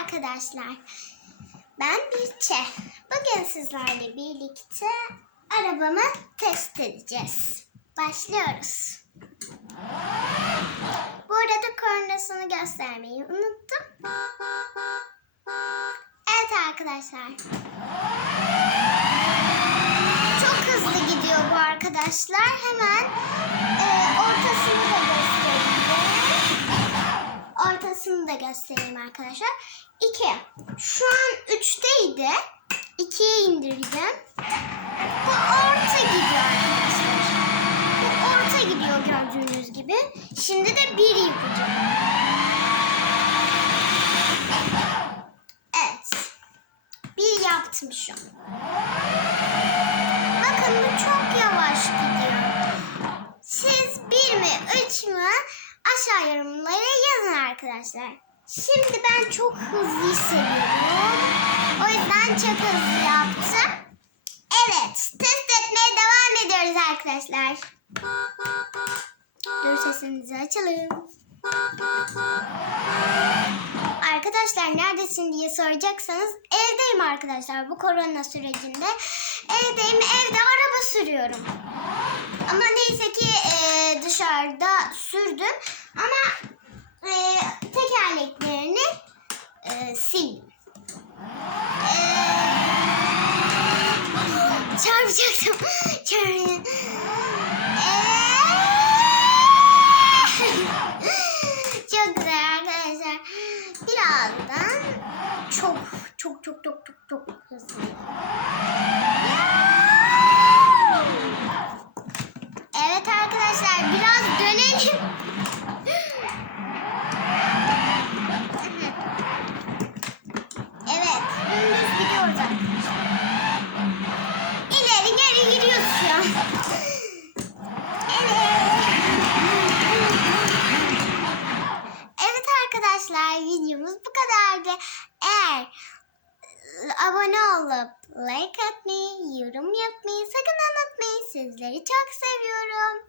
arkadaşlar. Ben Birçe. Bugün sizlerle birlikte arabamı test edeceğiz. Başlıyoruz. Bu arada kornasını göstermeyi unuttum. Evet arkadaşlar. Çok hızlı gidiyor bu arkadaşlar. Hemen göstereyim arkadaşlar. 2. Şu an 3'teydi. 2'ye indireceğim. Bu orta gidiyor arkadaşlar. Bu orta gidiyor gördüğünüz gibi. Şimdi de 1 yapacağım. Evet. 1 yaptım şu. Bakın bu çok yavaş gidiyor. Siz 1 mi 3 mü aşağı yorumlara yazın arkadaşlar. Şimdi ben çok hızlı hissediyorum. O yüzden çok hızlı yaptım. Evet test etmeye devam ediyoruz arkadaşlar. Dur sesimizi açalım. Arkadaşlar neredesin diye soracaksanız evdeyim arkadaşlar bu korona sürecinde. Evdeyim evde araba sürüyorum. Ama neyse ki e, dışarıda sürdüm. Ama e, tekerleklerini çarpacaktım. Çarpacaktım. çok güzel arkadaşlar. Birazdan çok çok çok çok çok çok hızlı. Evet arkadaşlar biraz dönelim. Evet, dümdüz gidiyoruz arkadaşlar. İleri geri gidiyoruz şu an. Evet. Evet arkadaşlar videomuz kadardı. Eğer abone olup like atmayı, yorum yapmayı sakın unutmayın. Sizleri çok seviyorum.